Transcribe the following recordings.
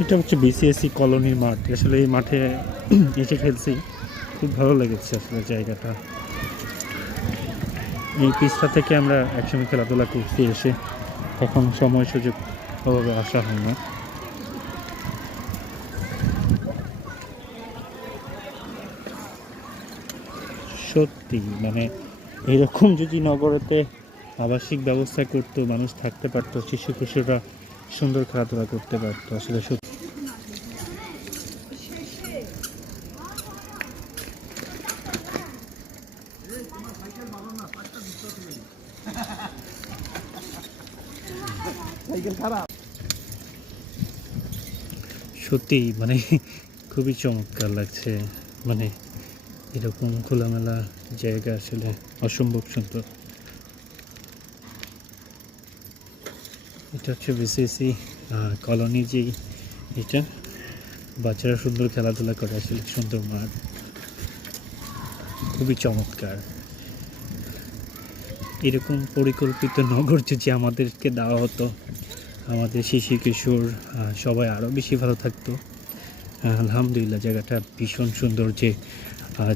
এটা হচ্ছে বিসিএসসি কলোনির মাঠ। আসলে এই মাঠে এসে খেলছি, খুব ভালো লেগেছে আসলে জায়গাটা। এই পিচটা থেকে আমরা একসঙ্গে খেলাধুলা করছি এসে, এখন সময় সুযোগ ওভাবে আসা হয় না। সত্যি মানে এরকম যদি নগরেতে আবাসিক ব্যবস্থা করতো, মানুষ থাকতে পারতো, শিশু কিশোররা সুন্দর খেলাধুলা করতে পারতো আসলে সত্যি। সত্যি মানে খুবই চমৎকার লাগছে, মানে এরকম খোলামেলা জায়গা আসলে অসম্ভব সুন্দর। এটা হচ্ছে বিসিএসসি কলোনি, যেই এটা বাচ্চারা সুন্দর খেলাধুলা করে, আসলে সুন্দর মাঠ, খুবই চমৎকার। এরকম পরিকল্পিত নগর যদি আমাদেরকে দেওয়া হতো, আমাদের শিশু কিশোর সবাই আরও বেশি ভালো থাকতো। আলহামদুলিল্লাহ, জায়গাটা ভীষণ সুন্দর, যে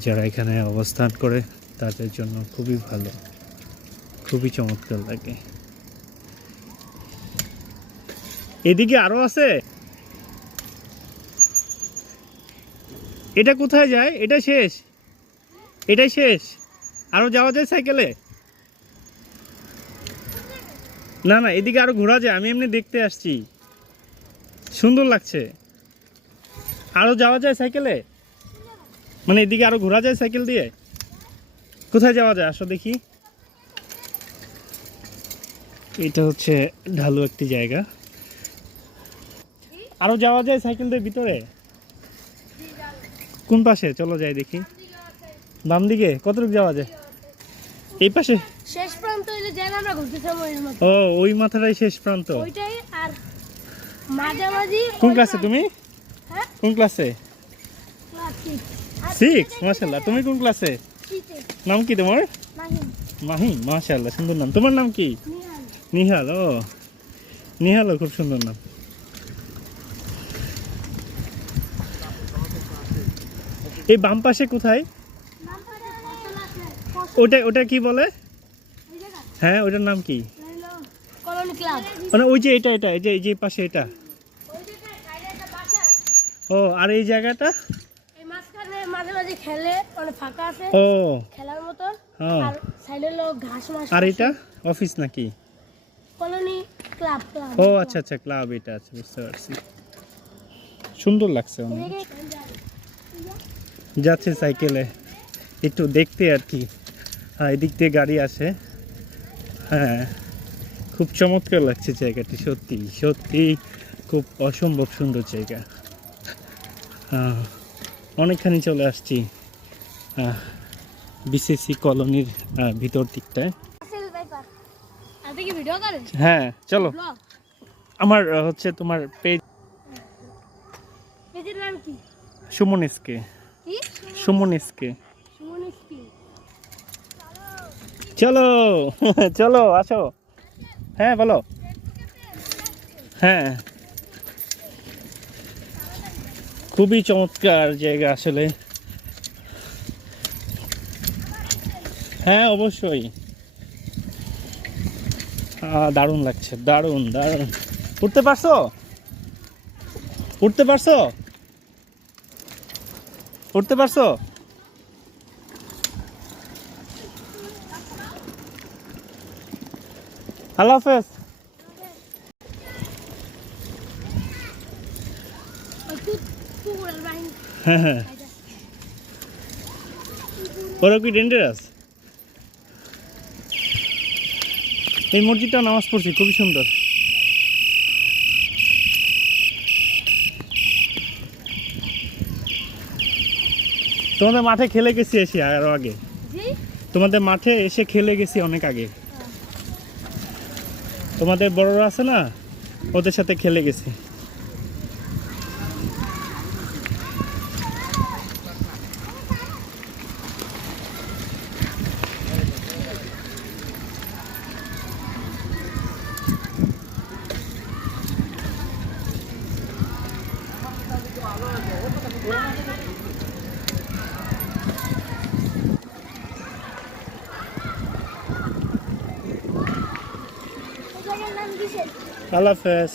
যারা এখানে অবস্থান করে তাদের জন্য খুবই ভালো, খুবই চমৎকার লাগে। এদিকে আরো আছে। এটা কোথায় যায়? এটা শেষ? এটাই শেষ? আরো যাওয়া যায় সাইকেলে? না না, এদিকে আরো ঘোরা যায়, আমি এমনি দেখতে আসছি, সুন্দর লাগছে। আরো যাওয়া যায় সাইকেলে? মানে এদিকে আরো ঘোরা যায় সাইকেল দিয়ে? কোথায় যাওয়া যায় আসো দেখি। এটা হচ্ছে ঢালু একটি জায়গা, আরো যাওয়া যায় সাইকেল দিয়ে ভিতরে? কোন পাশে? চলো যাই দেখি। বাম দিকে? কতটুকু যাওয়া যায়? এই পাশে শেষ প্রান্ত হইলে যাই আমরা ঘুরতেছিলাম ওই মাথা। ও, ওই মাথাটাই শেষ প্রান্ত। ওইটাই আর মাঝামাঝি। কোন ক্লাসে তুমি? হ্যাঁ, কোন ক্লাসে? ক্লাস 6। মাশাআল্লাহ। তুমি কোন ক্লাসে? 6 নাম কি তোমার? মাহিম। মাহিম, মাশাআল্লাহ, সুন্দর নাম। তোমার নাম কি? নিহাল। নিহাল। ও, নিহালও খুব সুন্দর নাম। এই বাম পাশে কোথায়? ওটা ওটা কি বলে? হ্যাঁ, ওটার নাম কি? Colony club. মানে ওই যে এটা এটা এই যে পাশে এটা। ও, আর এই জায়গাটা? এই মাঝখানে মাঝে মাঝে খেলে, মানে ফাঁকা আছে ও, খেলার মতো। হ্যাঁ। আর সাইডে লোক ঘাস মাস। আর এটা অফিস নাকি? Colony club. ক্লাব। ও আচ্ছা আচ্ছা, ক্লাব এটা আছে, বুঝতে পারছি। সুন্দর লাগছে অনেক। যাচ্ছে সাইকেলে একটু দেখতে আর কি। হ্যাঁ, এদিক দিয়ে গাড়ি আসে। হ্যাঁ, খুব চমৎকার লাগছে জায়গাটি, সত্যি সত্যি খুব অসম্ভব সুন্দর জায়গা। অনেকখানি চলে আসছি বিসিএসসি কলোনির ভিতর দিকটায়। আপনি কি ভিডিও করেন? হ্যাঁ, চলো। ব্লগ। আমার হচ্ছে তোমার পেজ পেজের নাম কি? সুমন এসকে। কি? সুমন এসকে। সুমন কি? চলো চলো আসো। হ্যাঁ বলো। হ্যাঁ, খুবই চমৎকার জায়গা আসলে। হ্যাঁ অবশ্যই, দারুণ লাগছে, দারুণ দারুণ। উঠতে পারছো? উঠতে পারছো? উঠতে পারছো? আল্লাহ হাফেজ। হ্যাঁ হ্যাঁ, ওরা কি ডেঞ্জারাস? এই মসজিদটা নামাজ পড়ছি, খুবই সুন্দর। তোমাদের মাঠে খেলে গেছি এসে আরো আগে। তোমাদের মাঠে এসে খেলে গেছি অনেক আগে। তোমাদের বড়রা আছে না, ওদের সাথে খেলে গেছি। জায়গার নাম কিসের? আল্লাহ হাফেজ।